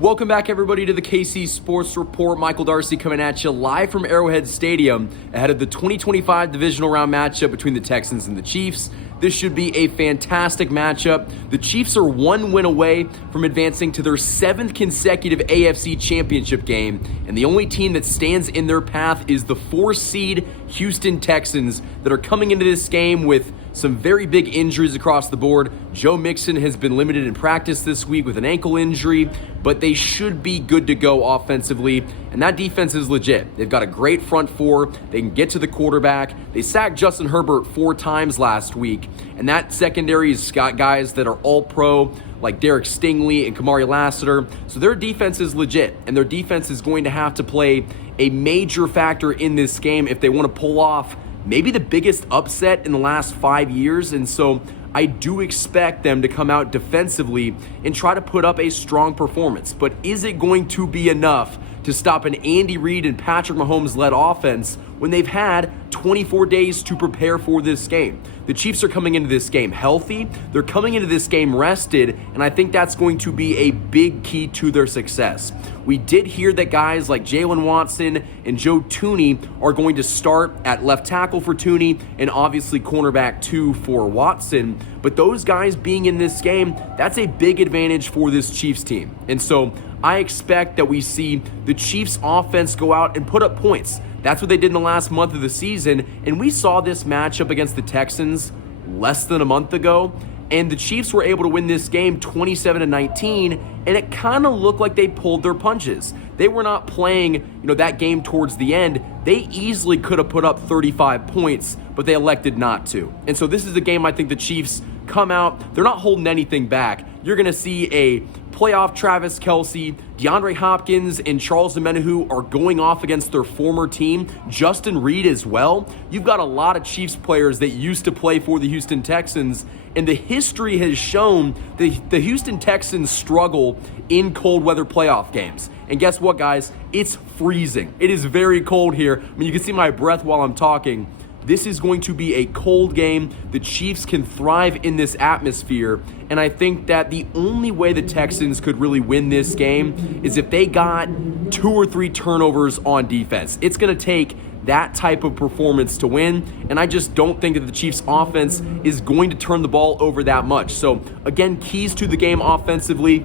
Welcome back, everybody, to the KC Sports Report. Michael Darcy coming at you live from Arrowhead Stadium ahead of the 2025 divisional round matchup between the Texans and the Chiefs. This should be a fantastic matchup. The Chiefs are one win away from advancing to their 7th consecutive AFC Championship game, and the only team that stands in their path is the 4-seed Houston Texans that are coming into this game with some very big injuries across the board. Joe Mixon has been limited in practice this week with an ankle injury, but they should be good to go offensively, and that defense is legit. They've got a great front four. They can get to the quarterback. They sacked Justin Herbert 4 times last week, and that secondary has got guys that are all-pro, like Derek Stingley and Kamari Lassiter. So their defense is legit, and their defense is going to have to play a major factor in this game if they want to pull off maybe the biggest upset in the last 5 years. And so I do expect them to come out defensively and try to put up a strong performance. But is it going to be enough to stop an Andy Reid and Patrick Mahomes-led offense when they've had 24 days to prepare for this game? The Chiefs are coming into this game healthy. They're coming into this game rested, and I think that's going to be a big key to their success. We did hear that guys like Jalen Watson and Joe Thuney are going to start at left tackle for Thuney and obviously cornerback 2 for Watson. But those guys being in this game, that's a big advantage for this Chiefs team. And so I expect that we see the Chiefs offense go out and put up points. That's what they did in the last month of the season, and we saw this matchup against the Texans less than a month ago, and the Chiefs were able to win this game 27-19, and it kind of looked like they pulled their punches. They were not playing, that game towards the end. They easily could have put up 35 points, but they elected not to. And so this is a game I think the Chiefs come out. They're not holding anything back. You're going to see a playoff Travis Kelce, DeAndre Hopkins, and Charles Omenihu are going off against their former team. Justin Reed as well. You've got a lot of Chiefs players that used to play for the Houston Texans, and the history has shown that the Houston Texans struggle in cold weather playoff games. And guess what, guys? It's freezing. It is very cold here. You can see my breath while I'm talking. This is going to be a cold game. The Chiefs can thrive in this atmosphere, and I think that the only way the Texans could really win this game is if they got 2 or 3 turnovers on defense. It's going to take that type of performance to win, and I just don't think that the Chiefs offense is going to turn the ball over that much. So again, keys to the game offensively: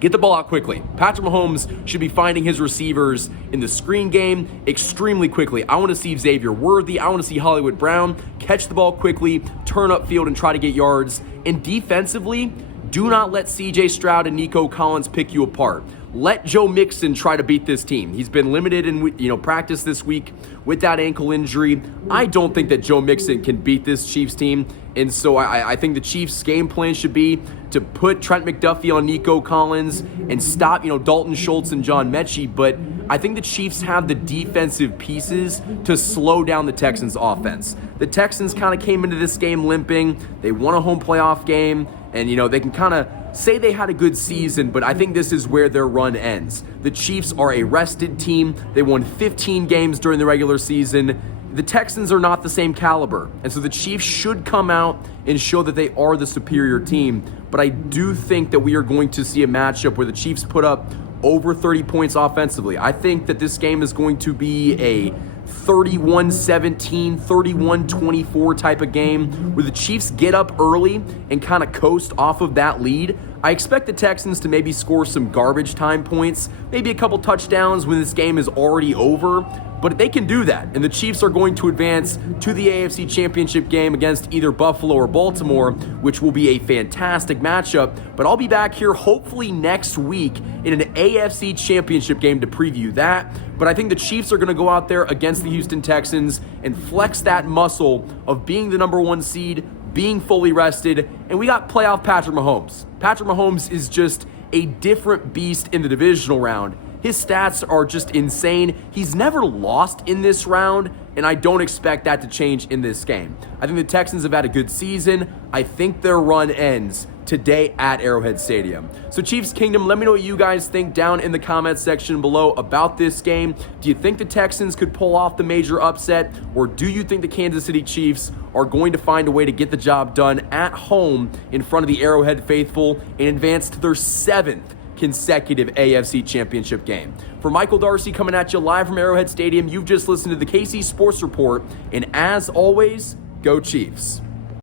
get the ball out quickly. Patrick Mahomes should be finding his receivers in the screen game extremely quickly. I want to see Xavier Worthy. I want to see Hollywood Brown catch the ball quickly, turn upfield, and try to get yards. And defensively, do not let C.J. Stroud and Nico Collins pick you apart. Let Joe Mixon try to beat this team. He's been limited in practice this week with that ankle injury. I don't think that Joe Mixon can beat this Chiefs team. And so I think the Chiefs' game plan should be to put Trent McDuffie on Nico Collins and stop, Dalton Schultz and John Mechie. But I think the Chiefs have the defensive pieces to slow down the Texans' offense. The Texans kind of came into this game limping. They won a home playoff game, and, they can kind of say they had a good season, but I think this is where their run ends. The Chiefs are a rested team. They won 15 games during the regular season. The Texans are not the same caliber, and so the Chiefs should come out and show that they are the superior team. But I do think that we are going to see a matchup where the Chiefs put up over 30 points offensively. I think that this game is going to be a 31-17, 31-24 type of game where the Chiefs get up early and kind of coast off of that lead. I expect the Texans to maybe score some garbage time points, maybe a couple touchdowns when this game is already over, but they can do that. And the Chiefs are going to advance to the AFC Championship game against either Buffalo or Baltimore, which will be a fantastic matchup. But I'll be back here hopefully next week in an AFC Championship game to preview that. But I think the Chiefs are going to go out there against the Houston Texans and flex that muscle of being the number 1 seed, being fully rested, and we got playoff Patrick Mahomes. Patrick Mahomes is just a different beast in the divisional round. His stats are just insane. He's never lost in this round, and I don't expect that to change in this game. I think the Texans have had a good season. I think their run ends today at Arrowhead Stadium. So Chiefs Kingdom, let me know what you guys think down in the comments section below about this game. Do you think the Texans could pull off the major upset, or do you think the Kansas City Chiefs are going to find a way to get the job done at home in front of the Arrowhead faithful and advance to their 7th consecutive AFC Championship game. For Michael Darcy coming at you live from Arrowhead Stadium, you've just listened to the KC Sports Report, and as always, go Chiefs.